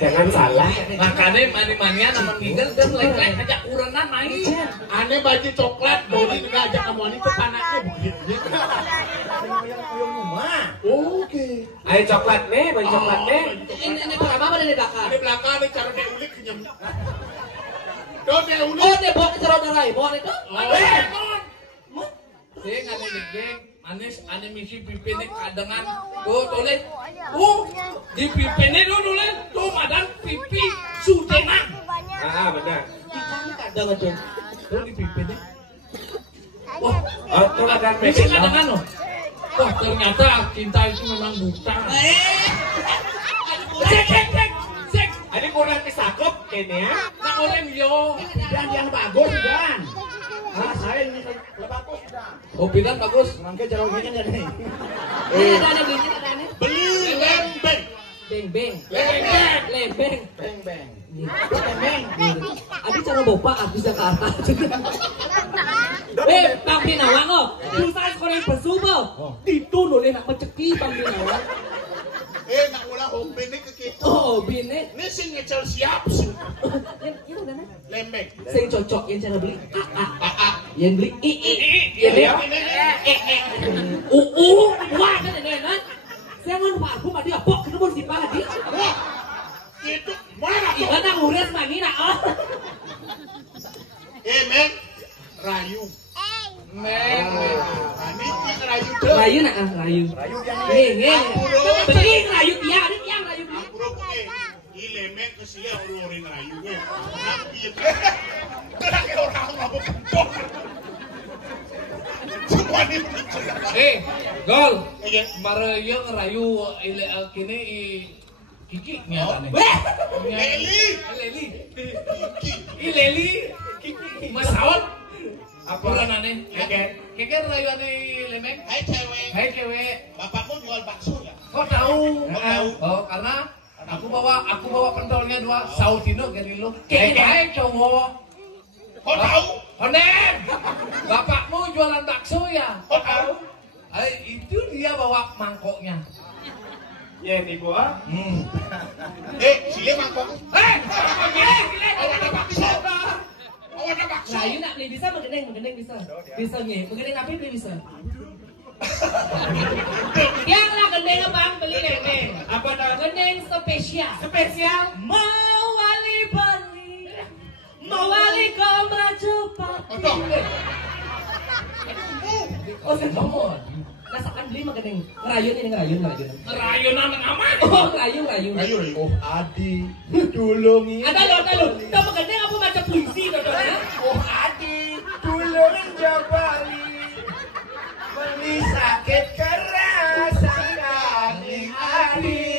Jangan salah. Makanya mani-manian sama meninggal dan lek-lek ajak uranan main. Aneh baju coklat, Doni ngajak kamu itu panaknya begitu. Yang rumah. Oke. Ayo coklat nih, baju coklat nih. Ini pertama apa dari belakang? Di belakang nih cara dia ulik kenyam. Don dia ulik. Oh, dia bawa ke cara orang lain, bawa itu? Dia nggak ada geng, manis, animasi pipinnya kadangan. Tuh, tulis. Di pipinnya dulu deh. Tuh, madan pipi sudenan. Ah, benar. Dicari kadang aja. Tuh di pipinnya. Oh, tuh ada Pipi kadangan loh. Wah, ternyata cinta itu memang buta. Cek. Ada kurang kesakep kayaknya. Nah, orang yo. Dan yang bagus dan. Ah, saya ini bagus dan. Oh, bidan bagus. Mangke cara gini kan nih. Ada gini, ada aneh. Beli lembeng. Beng. Lembeng. Lembeng. Beng. Lembeng. Adi cara bapak habis Jakarta. Bang Binawang oh, susah sekolah bersuba. Ditunuh nak menceki Bang Binawang. Nak ulah hobi nih ke kita. Oh, bini. Ini sing ngecel siap. Yang udah nah. Lembeng. Saya cocok yang cara beli. Yang beli Yang beli. Wah kan ini kan. Saya mau parfum ada apa? Kenapa harus dipaham dia? Wah, itu mana tuh? Ikan yang ngurus mani nak. Men, rayu. Men. Ini rayu deh. Rayu nak rayu. Rayu yang Nih. Beli rayu dia, ada tiang rayu dia. Bro, ini lemek kesia ururin rayu gue. Orang mau bentuk. Semua ini Gol. Mario ngerayu kini Kiki nyatane. Leli. Kiki. Masaon. Apa ranane? Keke rayuane lemeng. Hai cewek. Bapakmu jual bakso ya? Kau tahu? Tahu. Oh, karena aku bawa pentolnya 2 Sautino gini lo. Keke cowok. Kau tahu? Honen. Bapakmu jualan bakso ya? Kau tahu? Itu dia bawa mangkoknya. Ya, nih gua. Sile mangkok. Ada bakso. Ada bakso. Rayu nak beli bisa, menggendeng bisa. Bisa nih, menggendeng apa beli bisa. Yang lah gendeng bang beli gendeng. Apa dah? Gendeng spesial. Mawali komra cepat. Oh, saya ngomong. Rasakan beli menggendeng. Ngerayun. Ngerayunan aman. Oh, ngerayu. Rayu. Oh, Adi, tulungi. Ada lo. Kau menggendeng apa macam puisi ya? Oh, Adi, tulungi Jabali. Beli sakit keras sakit Adi.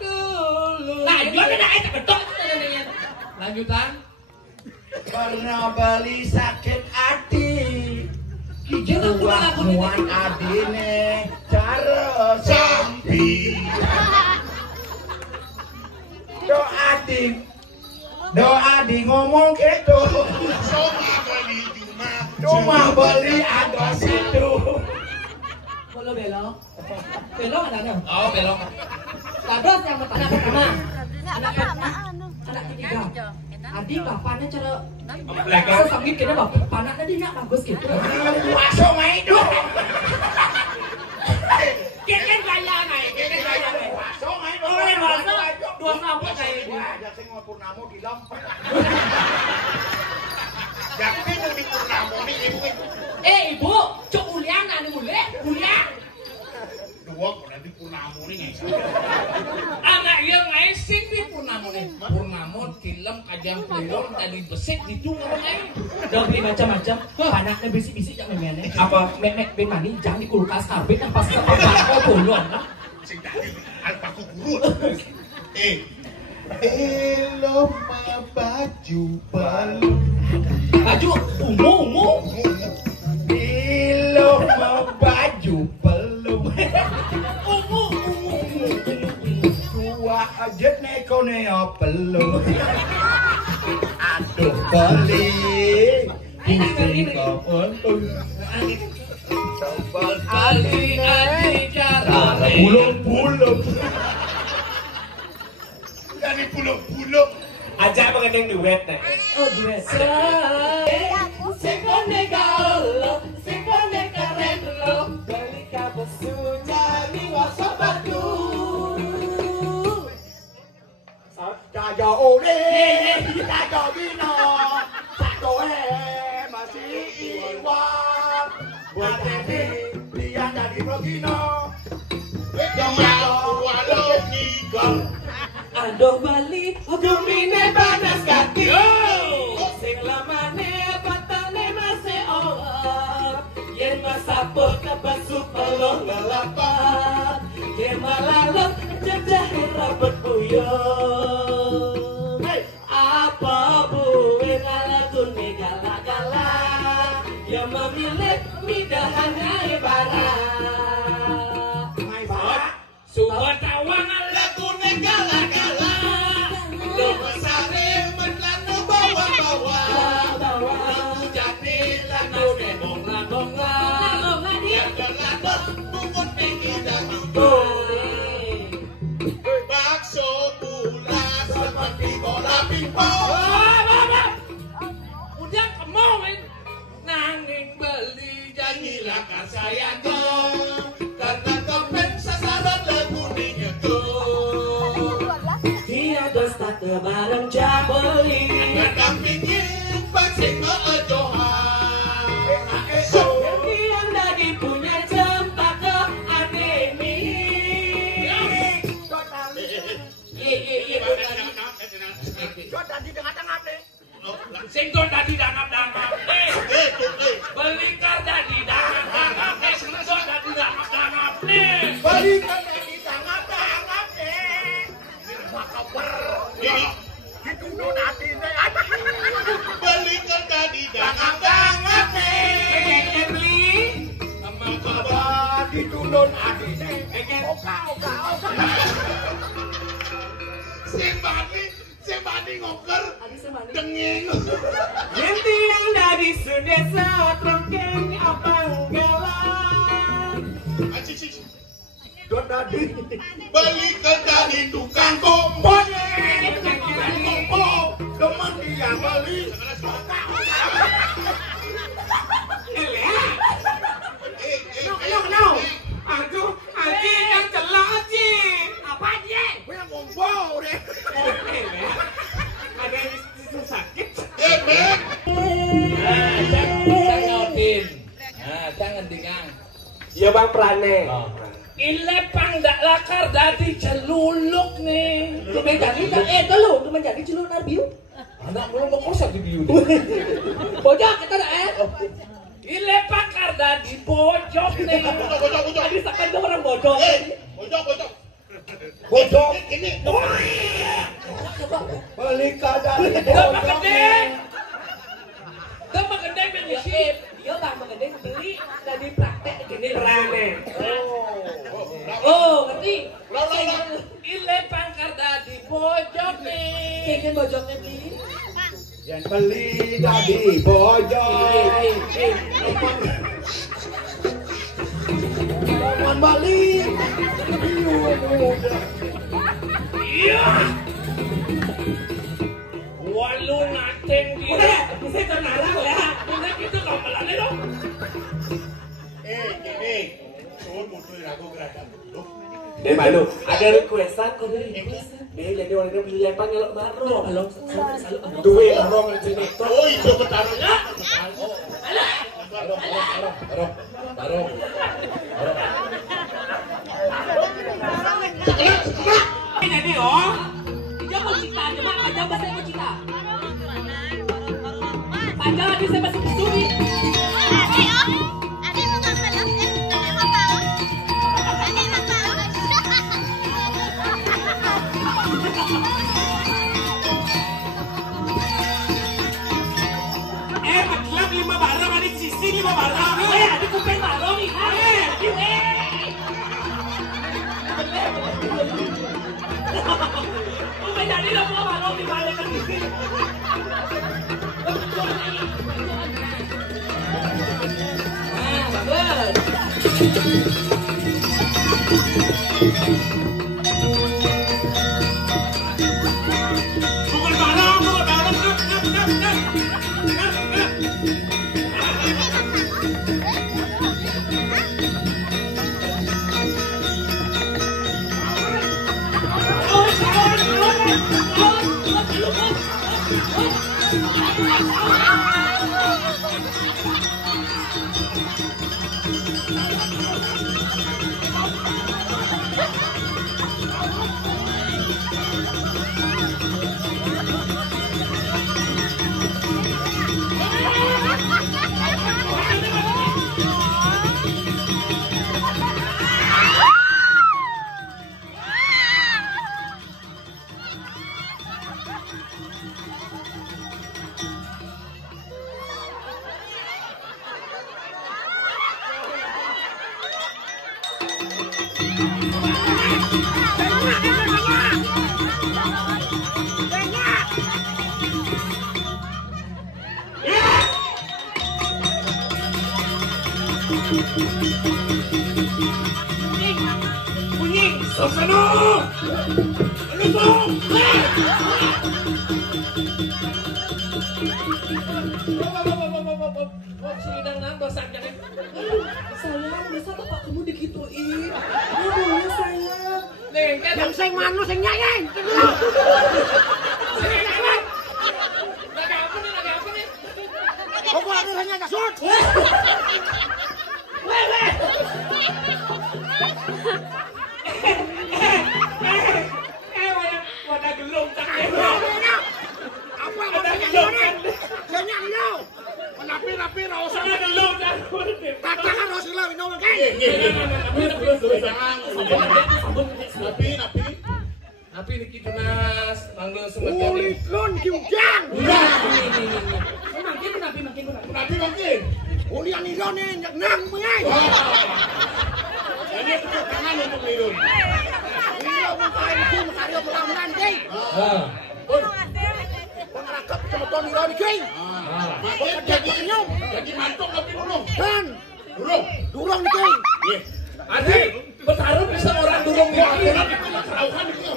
Dulu. Nah, dia nak betul namanya. Lanjutan. Pernah beli sakit Adi. Muan adine cara sampi. Doa di ngomong gitu. Cuma beli ada situ. Kalau belok ada nggak? Oh, belok. Terus yang pertama, anak ketiga. Adi kapannya cara sesangit kena bapak panaknya dia nak bagus gitu. Waso main dong. Keken gaya naik. Waso main dong. Oleh waso 2 rambut kayak ini. Ada sing mau purnamo di lampu. Jadi mau di Purnamo nih ibu. Ibu, cok ulian anu mulai, ulian. Dua nanti Purnamo nih guys. Anak yang ngaisin di Purnamo nih. Purnamo film kajang pelor tadi besek di tunggu lain. Udah beli macam-macam, panaknya bisik-bisik jangan memene. Apa? Mek ben mani jangan di kulkas karbit yang pas kepala bolong. Sing tadi alpaku gurut. Elo baju balon. Baju ungu. Elo baju belum. Ungu. Tua aja neko neo belum. Aduh beli. Ini kau untung. Ali cara Bulung-bulung. puluh-puluh. Ajak mengenai duet nih. Oh, duet. Sekone gaul, sekone keren lo, balik ke besujani wasabatu. Jaja ole, jaja bino, satu masih iwak. Buat ini dia jadi begino. Walau nikah. Aduh Bali, dumine panas kaki. Sing lamane patane masih orang. Yen masapot kapasuk pelong ngelapat. Yen malalot jajahe rabet buyong. Apa buwe ngalatune gala-gala. Yang memilih midahan hai bara. Suka tawang lagune gala-gala. Lo mesare menlanu bawa-bawa. Jadi lagune bonga-bonga. Dia gelado bungut tinggi dan bakso gula seperti bola pingpong. Udah kemauin nanging beli janjilah kasayang karena topeng sasaran lagu itu. Dia dosta bareng jabeli. Kadang pingin pasing ngejohan. Yang lagi punya cempaka ademi. Sing don tadi dangap-dangap beli karda di dangap-dangap sing don tadi dangap-dangap Balikan dari tangan-tangan makabar itu donati belikan tadi dangap-dangap makabar itu donati oka Sebani ngoker denging. Nanti yang dari Sudesa trongkeng abang galang. donati Belikan tadi tukang kompor. teman dia beli No. Aduh, Aji yang celak Aji. Apa Aji? punya kompor deh Ada yang sakit. Bek. Jangan jangan dengar. ya bang Prane Ilepang dak lakar dadi celuluk nih. Lu menjadi tak lu menjadi celur nabiu. Anak belum mau kosak di biu. Bojok kita dah Ilepang karda di pojok nih. Tadi sampai tuh orang bojok. bojok Ini. beli kadang Tambah gede. Tambah gede menyisip. Dia bang mengenai beli dari praktek gini Prane. Oh, ngerti? Ilepang karda di pojok nih. Kayaknya bojoknya di. yang beli dari bojok teman balik Iya. Walu ngateng di. Udah, bisa kenarang ya. Udah gitu kau melane dong. gini suruh muncul aku gerakan dulu Deh malu, ada requestan kok dari requestan. Jadi orang itu beli lepang nyelok baru. Halo, duit orang sini Oh itu ketaruhnya. Taruh. Jadi dia mau cita aja mak, aja bahasa mau cita. Panjang lagi saya masih kusuri. Maklap 5 bara, balik sisi 5 bara. Ada kuping barong nih. Kuping jadi lah mau barong di balik ke sisi. Bagus. Sayang, masa bapak kamu digituin? Ya boleh sayang. Yang sing manus sing nyayeng. Kok ada hanya kasut? Wadah gelung tak Apa banyak lo? Napi rasa gelung tak. katakan Rasulullah minum kan? Napi niki tunas mangga semeja. Ulit lon kiujang. Napi. Ulian ilon ni nang mengai. Jadi tangan untuk minum. Iya mengkain itu mengkario pelan-pelan deh. Pengerakap kebetulan ilon ni keng. Makin jadi mantuk tapi durung. Dan durung ni keng. Adi, bertaruh bisa orang durung niki. Kerauhan iki.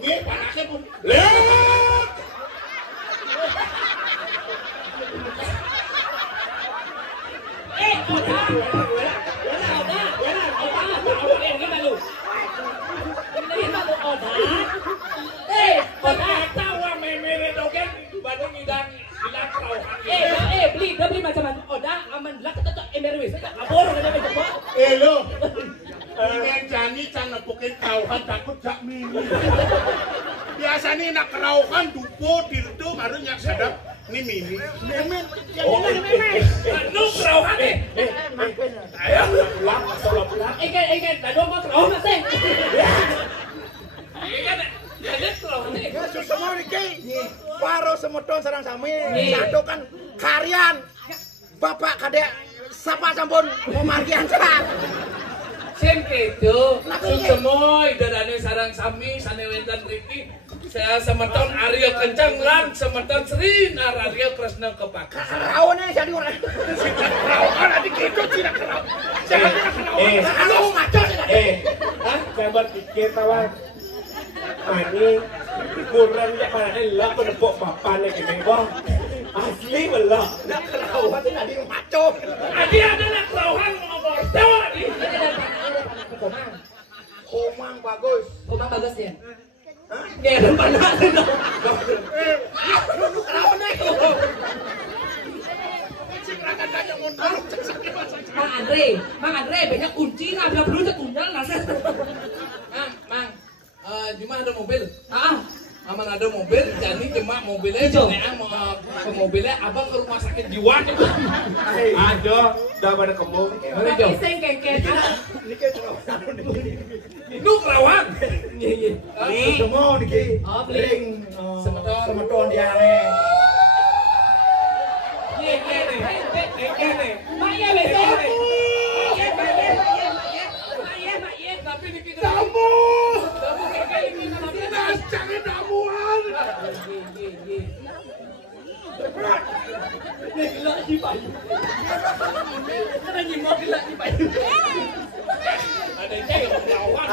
Nggih, panasnya pun. Lek. beli macam-macam. Dah aman lah kita tak emerwis. Abor kena macam apa? Lo. Ingin jani can nepukin kauhan takut jak mini. Biasanya nak kerauhan dupo dirtu baru nyak sadap ni mini. Memen, memen. Anu kerauhan ni. Ayo. Pulang, solo pulang. Ikan, dah dua kau kerauhan masih. Ikan, jadi kerauhan ni. Semua ni paro semeton sarang sami. Satu kan karyan. Bapak kadek sapa sampun memargian sak. Sen kedo, semoy dadane sarang sami sanewenten riki. Saya semeton Aryo Kencang lan semeton Sri Nararyo Kresna Kepaka. Rawane jadi orang. Kerauhan nanti gitu tidak kerauhan. Jangan kerauhan. Halo ngaco. Saya berpikir tawa. Ani kurang ya pada elok menepuk bapak ni kene bang. Asli belah. Nak kerauhan tadi ngaco. Adi adalah kerauhan ngomong tawa ni. Komang bagus. Komang bagus ya. Ngerum panas tu. Lu kerauhan ni. Mang Andre, banyak kunci lah, bila perlu setunggal lah. Mang, di mana ada mobil? Ah, Aman ada mobil, jadi cuma mobilnya jangan mau ke mobilnya abang ke rumah sakit jiwa. Ada, dah pada kamu. Mana jauh? iseng kengket. Itu kerawan. Ni semua ni. Oh, beli. Semeton dia ni. Mak ye, besi. Tapi di kita Tamu. jangan damuan. Gila di bayu. Kena nyimok gila di bayu. Ada yang kerawan.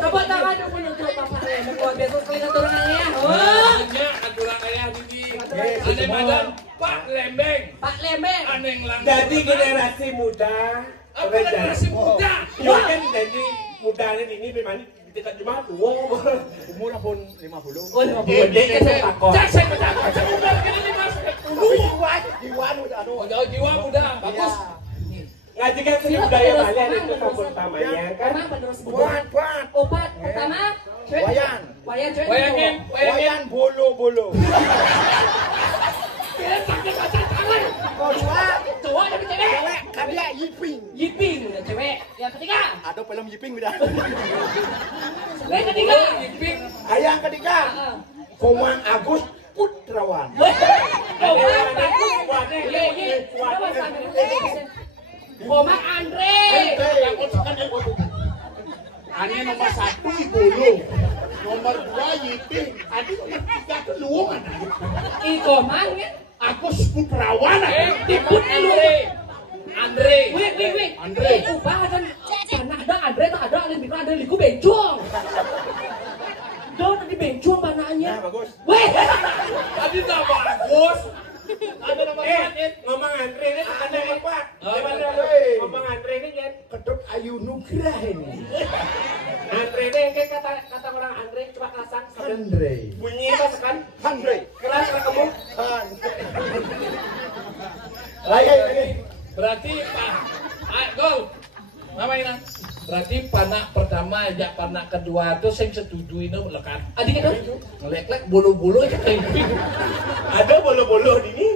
Tepuk tangan dulu untuk Bapak Raya. Buat besok kita turun ya. Banyak aturan ayah Didi. Ada madam Pak Lembeng. Pak Lembeng. Aneh lang. Jadi generasi muda. Apa generasi muda? Ya kan jadi mudanya ini memang di dekat rumah tua. Umur pun 50. Oh, 50 dek kan saya takut. Cak saya bercakap, saya muda begini nih mas. Jiwa udah anu. Oh, jauh jiwa muda, bagus. Ngaji kan seni budaya Bali itu kampung utamanya kan. Pertama penerus Buat. opat pertama cewek. Wayan. Wayan cewek. Wayangin, Wayan bolo. Kira pakai bahasa tangan. Kedua, Cowok tapi cewek. cewek karya Yiping. Yiping udah cewek. Yang ketiga. Ada film Yiping udah. Yang ketiga. Iping. Yang ketiga, Komang Agus Putrawan. Komang Andre. Ane nomor 1 Bolo, nomor 2 Yiping, ane nomor 3 Keluangan. Komang ya. Agus Putrawan. Diput Andre. Wait. Andre. Ubah ada panah ada Andre tuh ada mikro ada liku bencong. Don di bencong panahnya. Bagus. Weh. Tadi tak bagus. Ada nomor 4. Ngomong Andre ini ada apa? Ngomong Andre ini kan Ketut Ayu Nugrah ini. Andre ini kayak kata orang Andre coba kelasang Andre. bunyi apa sekan? Andre. Keras kamu? Han. Layak ini. Berarti Pak, gol. Mama ini. Berarti panak pertama aja panak kedua tuh saya setuju ini melekat. Adik itu Ngelek-lek bulu-bulu aja temping. Ada bolo-bolo di ini.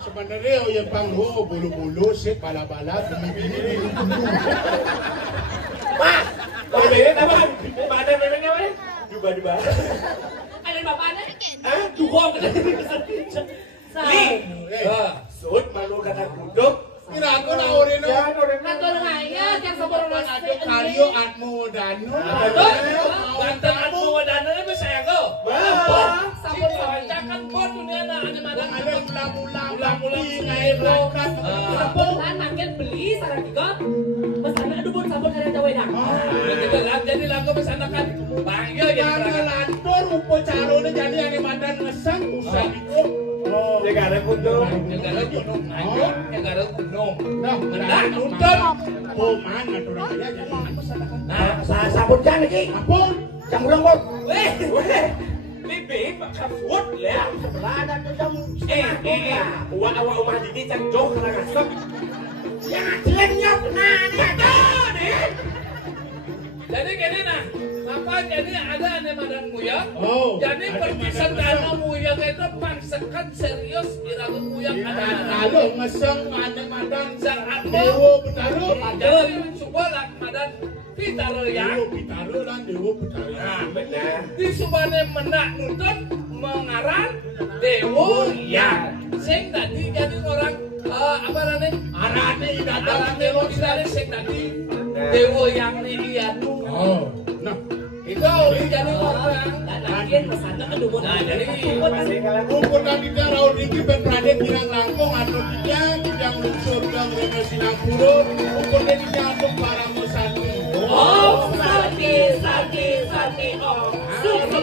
Sebenarnya yang pangho bulu-bulu sih bala-bala bumi-bumi. Pak. Bebek apa? Ada bebeknya apa? Duba-duba. ada bapaknya. Hah? Dugong. Li. Ah, Sud malu kata kuduk. Kira aku naurin Jangan orang Kata ngaya yang sempurna ada karyo atmu danu. Banten aku wadana ini saya go. Wah. Sampun Jangan kau dunia anak ada mana Ada ulang-ulang Ulang-ulang ngair berangkat. sampun kan makin beli sarang tiga. Masana aduh pun sampun ada cawe dah. Kita lihat jadi lagu pesanakan bangga jadi Karena berangkat. lantur upacaranya jadi ane madan ngesang usah diuk. Negara kuduk. Negara gunung lanjut, negara gunung. Nah, Mendak nonton. Oh mana tuh namanya jadi Nah, Saya sabun jangan lagi. apa? Jam ulang bos. Weh. Lebih makan food lah. Ada tuh jam. Awak rumah ini cang jauh kerana ngasep. Yang lenyap nah. jadi gini nah, apa jadi ada ane madan muyang. Oh, Jadi ada perpisahan madan dana muyang itu pangsakan serius iraga muyang ada. Lalu ngesang ane madan Sang atmo. dewo betaru. Jadi subalah madan pitaro yang. Dewo betaru lan dewo betaru. Nah, benar. Di subane menak nuntun mengarang dewo yang. Sing tadi jadi orang apa namanya? Arane idata Arane lo dari sing tadi dewo yang ni iya. Oh, nah Itu jadi orang. Lagian masana aduh pun. Nah jadi rumput tadi darau diki berprade kirang langkung atau tidak lunsur dan rene silang puro rumputnya dicampur para musati. Oh, sati, oh. Suka